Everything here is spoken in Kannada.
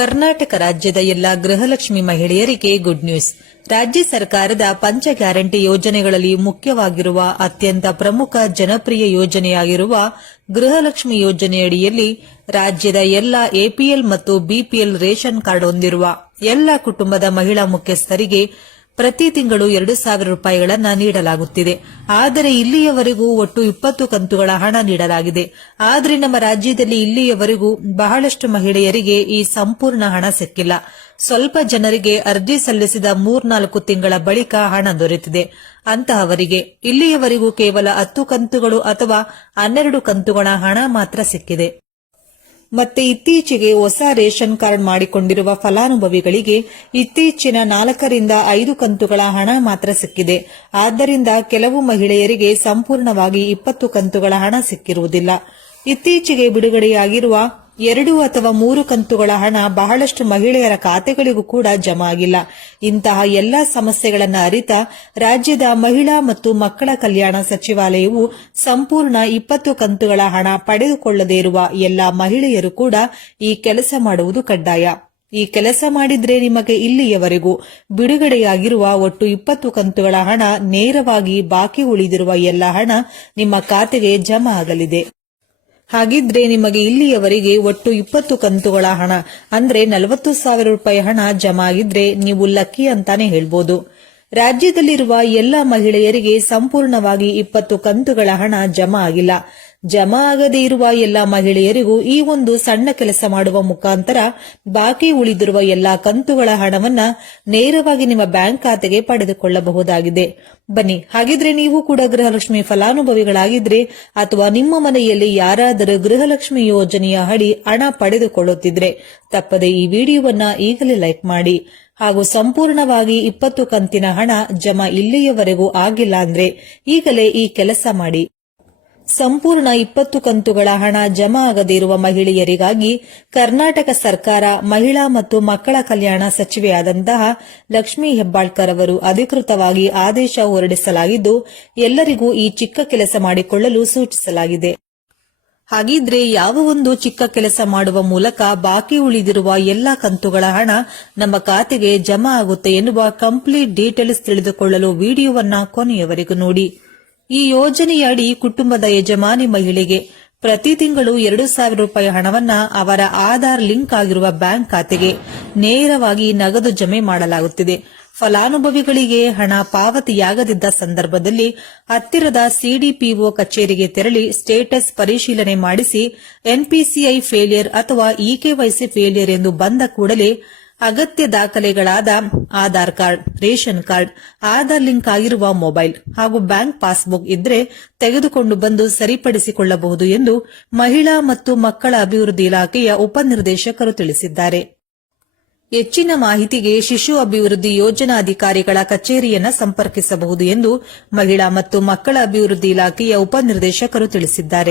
ಕರ್ನಾಟಕ ರಾಜ್ಯದ ಎಲ್ಲ ಗೃಹಲಕ್ಷ್ಮಿ ಮಹಿಳೆಯರಿಗೆ ಗುಡ್ ನ್ಯೂಸ್. ರಾಜ್ಯ ಸರ್ಕಾರದ ಪಂಚ ಗ್ಯಾರಂಟಿ ಯೋಜನೆಗಳಲ್ಲಿ ಮುಖ್ಯವಾಗಿರುವ ಅತ್ಯಂತ ಪ್ರಮುಖ ಜನಪ್ರಿಯ ಯೋಜನೆಯಾಗಿರುವ ಗೃಹಲಕ್ಷ್ಮಿ ಯೋಜನೆಯಡಿಯಲ್ಲಿ ರಾಜ್ಯದ ಎಲ್ಲ ಎಪಿಎಲ್ ಮತ್ತು ಬಿಪಿಎಲ್ ರೇಷನ್ ಕಾರ್ಡ್ ಹೊಂದಿರುವ ಎಲ್ಲ ಕುಟುಂಬದ ಮಹಿಳಾ ಮುಖ್ಯಸ್ಥರಿಗೆ ಪ್ರತಿ ತಿಂಗಳು 2,000 ರೂಪಾಯಿಗಳನ್ನು ನೀಡಲಾಗುತ್ತಿದೆ. ಆದರೆ ಇಲ್ಲಿಯವರೆಗೂ ಒಟ್ಟು 20 ಕಂತುಗಳ ಹಣ ನೀಡಲಾಗಿದೆ. ಆದರೆ ನಮ್ಮ ರಾಜ್ಯದಲ್ಲಿ ಇಲ್ಲಿಯವರೆಗೂ ಬಹಳಷ್ಟು ಮಹಿಳೆಯರಿಗೆ ಈ ಸಂಪೂರ್ಣ ಹಣ ಸಿಕ್ಕಿಲ್ಲ. ಸ್ವಲ್ಪ ಜನರಿಗೆ ಅರ್ಜಿ ಸಲ್ಲಿಸಿದ 3-4 ತಿಂಗಳ ಬಳಿಕ ಹಣ ದೊರೆತಿದೆ. ಅಂತಹವರಿಗೆ ಇಲ್ಲಿಯವರೆಗೂ ಕೇವಲ 10 ಕಂತುಗಳು ಅಥವಾ 12 ಕಂತುಗಳ ಹಣ ಮಾತ್ರ ಸಿಕ್ಕಿದೆ. ಮತ್ತೆ ಇತ್ತೀಚೆಗೆ ಹೊಸ ರೇಷನ್ ಕಾರ್ಡ್ ಮಾಡಿಕೊಂಡಿರುವ ಫಲಾನುಭವಿಗಳಿಗೆ ಇತ್ತೀಚಿನ 4ರಿಂದ 5 ಕಂತುಗಳ ಹಣ ಮಾತ್ರ ಸಿಕ್ಕಿದೆ. ಆದ್ದರಿಂದ ಕೆಲವು ಮಹಿಳೆಯರಿಗೆ ಸಂಪೂರ್ಣವಾಗಿ 20 ಕಂತುಗಳ ಹಣ ಸಿಕ್ಕಿರುವುದಿಲ್ಲ. ಇತ್ತೀಚೆಗೆ ಬಿಡುಗಡೆಯಾಗಿರುವ 2 ಅಥವಾ 3 ಕಂತುಗಳ ಹಣ ಬಹಳಷ್ಟು ಮಹಿಳೆಯರ ಖಾತೆಗಳಿಗೂ ಕೂಡ ಜಮಾ ಆಗಿಲ್ಲ. ಇಂತಹ ಎಲ್ಲಾ ಸಮಸ್ಯೆಗಳನ್ನು ಅರಿತ ರಾಜ್ಯದ ಮಹಿಳಾ ಮತ್ತು ಮಕ್ಕಳ ಕಲ್ಯಾಣ ಸಚಿವಾಲಯವು ಸಂಪೂರ್ಣ 20 ಕಂತುಗಳ ಹಣ ಪಡೆದುಕೊಳ್ಳದೇ ಇರುವ ಎಲ್ಲಾ ಮಹಿಳೆಯರು ಕೂಡ ಈ ಕೆಲಸ ಮಾಡುವುದು ಕಡ್ಡಾಯ. ಈ ಕೆಲಸ ಮಾಡಿದ್ರೆ ನಿಮಗೆ ಇಲ್ಲಿಯವರೆಗೂ ಬಿಡುಗಡೆಯಾಗಿರುವ ಒಟ್ಟು 20 ಕಂತುಗಳ ಹಣ ನೇರವಾಗಿ ಬಾಕಿ ಉಳಿದಿರುವ ಎಲ್ಲ ಹಣ ನಿಮ್ಮ ಖಾತೆಗೆ ಜಮಾ ಆಗಲಿದೆ. ಹಾಗಿದ್ರೆ ನಿಮಗೆ ಇಲ್ಲಿಯವರೆಗೆ ಒಟ್ಟು 20 ಕಂತುಗಳ ಹಣ ಅಂದ್ರೆ 40,000 ರೂಪಾಯಿ ಹಣ ಜಮಾ ಆಗಿದ್ರೆ ನೀವು ಲಕ್ಕಿ ಅಂತಾನೆ ಹೇಳ್ಬೋದು. ರಾಜ್ಯದಲ್ಲಿರುವ ಎಲ್ಲ ಮಹಿಳೆಯರಿಗೆ ಸಂಪೂರ್ಣವಾಗಿ 20 ಕಂತುಗಳ ಹಣ ಜಮಾ ಆಗಿಲ್ಲ. ಜಮಾ ಆಗದೇ ಇರುವ ಎಲ್ಲ ಮಹಿಳೆಯರಿಗೂ ಈ ಒಂದು ಸಣ್ಣ ಕೆಲಸ ಮಾಡುವ ಮುಖಾಂತರ ಬಾಕಿ ಉಳಿದಿರುವ ಎಲ್ಲಾ ಕಂತುಗಳ ಹಣವನ್ನ ನೇರವಾಗಿ ನಿಮ್ಮ ಬ್ಯಾಂಕ್ ಖಾತೆಗೆ ಪಡೆದುಕೊಳ್ಳಬಹುದಾಗಿದೆ. ಬನ್ನಿ, ಹಾಗಿದ್ರೆ ನೀವು ಕೂಡ ಗೃಹಲಕ್ಷ್ಮಿ ಫಲಾನುಭವಿಗಳಾಗಿದ್ರೆ ಅಥವಾ ನಿಮ್ಮ ಮನೆಯಲ್ಲಿ ಯಾರಾದರೂ ಗೃಹಲಕ್ಷ್ಮಿ ಯೋಜನೆಯ ಅಡಿ ಹಣ ಪಡೆದುಕೊಳ್ಳುತ್ತಿದ್ರೆ ತಪ್ಪದೆ ಈ ವಿಡಿಯೋವನ್ನ ಈಗಲೇ ಲೈಕ್ ಮಾಡಿ. ಹಾಗೂ ಸಂಪೂರ್ಣವಾಗಿ 20 ಕಂತಿನ ಹಣ ಜಮಾ ಇಲ್ಲಿಯವರೆಗೂ ಆಗಿಲ್ಲ ಅಂದ್ರೆ ಈಗಲೇ ಈ ಕೆಲಸ ಮಾಡಿ. ಸಂಪೂರ್ಣ 20 ಕಂತುಗಳ ಹಣ ಜಮಾ ಆಗದೇ ಇರುವ ಮಹಿಳೆಯರಿಗಾಗಿ ಕರ್ನಾಟಕ ಸರ್ಕಾರ ಮಹಿಳಾ ಮತ್ತು ಮಕ್ಕಳ ಕಲ್ಯಾಣ ಸಚಿವೆಯಾದಂತಹ ಲಕ್ಷ್ಮೀ ಹೆಬ್ಬಾಳ್ಕರ್ ಅವರು ಅಧಿಕೃತವಾಗಿ ಆದೇಶ ಹೊರಡಿಸಲಾಗಿದ್ದು ಎಲ್ಲರಿಗೂ ಈ ಚಿಕ್ಕ ಕೆಲಸ ಮಾಡಿಕೊಳ್ಳಲು ಸೂಚಿಸಲಾಗಿದೆ. ಹಾಗಿದ್ರೆ ಯಾವ ಒಂದು ಚಿಕ್ಕ ಕೆಲಸ ಮಾಡುವ ಮೂಲಕ ಬಾಕಿ ಉಳಿದಿರುವ ಎಲ್ಲಾ ಕಂತುಗಳ ಹಣ ನಮ್ಮ ಖಾತೆಗೆ ಜಮಾ ಆಗುತ್ತೆ ಎನ್ನುವ ಕಂಪ್ಲೀಟ್ ಡೀಟೇಲ್ಸ್ ತಿಳಿದುಕೊಳ್ಳಲು ವಿಡಿಯೋವನ್ನ ಕೊನೆಯವರೆಗೂ ನೋಡಿ. ಈ ಯೋಜನೆಯಡಿ ಕುಟುಂಬದ ಯಜಮಾನಿ ಮಹಿಳೆಗೆ ಪ್ರತಿ ತಿಂಗಳು 2,000 ರೂಪಾಯಿ ಹಣವನ್ನ ಅವರ ಆಧಾರ್ ಲಿಂಕ್ ಆಗಿರುವ ಬ್ಯಾಂಕ್ ಖಾತೆಗೆ ನೇರವಾಗಿ ನಗದು ಜಮೆ ಮಾಡಲಾಗುತ್ತಿದೆ. ಫಲಾನುಭವಿಗಳಿಗೆ ಹಣ ಪಾವತಿಯಾಗದಿದ್ದ ಸಂದರ್ಭದಲ್ಲಿ ಹತ್ತಿರದ ಸಿಡಿಪಿಒ ಕಚೇರಿಗೆ ತೆರಳಿ ಸ್ಟೇಟಸ್ ಪರಿಶೀಲನೆ ಮಾಡಿಸಿ ಎನ್ಪಿಸಿಐ ಫೇಲಿಯರ್ ಅಥವಾ ಇಕೆವೈಸಿ ಫೇಲಿಯರ್ ಎಂದು ಬಂದ ಕೂಡಲೇ ಅಗತ್ಯ ದಾಖಲೆಗಳಾದ Aadhaar card, ration card, Aadhaar link ಆಗಿರುವ ಮೊಬೈಲ್ ಹಾಗೂ ಬ್ಯಾಂಕ್ ಪಾಸ್ಬುಕ್ ಇದ್ರೆ ತೆಗೆದುಕೊಂಡು ಬಂದು ಸರಿಪಡಿಸಿಕೊಳ್ಳಬಹುದು ಎಂದು ಮಹಿಳಾ ಮತ್ತು ಮಕ್ಕಳ ಅಭಿವೃದ್ಧಿ ಇಲಾಖೆಯ ಉಪನಿರ್ದೇಶಕರು ತಿಳಿಸಿದ್ದಾರೆ. ಹೆಚ್ಚಿನ ಮಾಹಿತಿಗೆ ಶಿಶು ಅಭಿವೃದ್ಧಿ ಯೋಜನಾಧಿಕಾರಿಗಳ ಕಚೇರಿಯನ್ನು ಸಂಪರ್ಕಿಸಬಹುದು ಎಂದು ಮಹಿಳಾ ಮತ್ತು ಮಕ್ಕಳ ಅಭಿವೃದ್ಧಿ ಇಲಾಖೆಯ ಉಪನಿರ್ದೇಶಕರು ತಿಳಿಸಿದ್ದಾರೆ.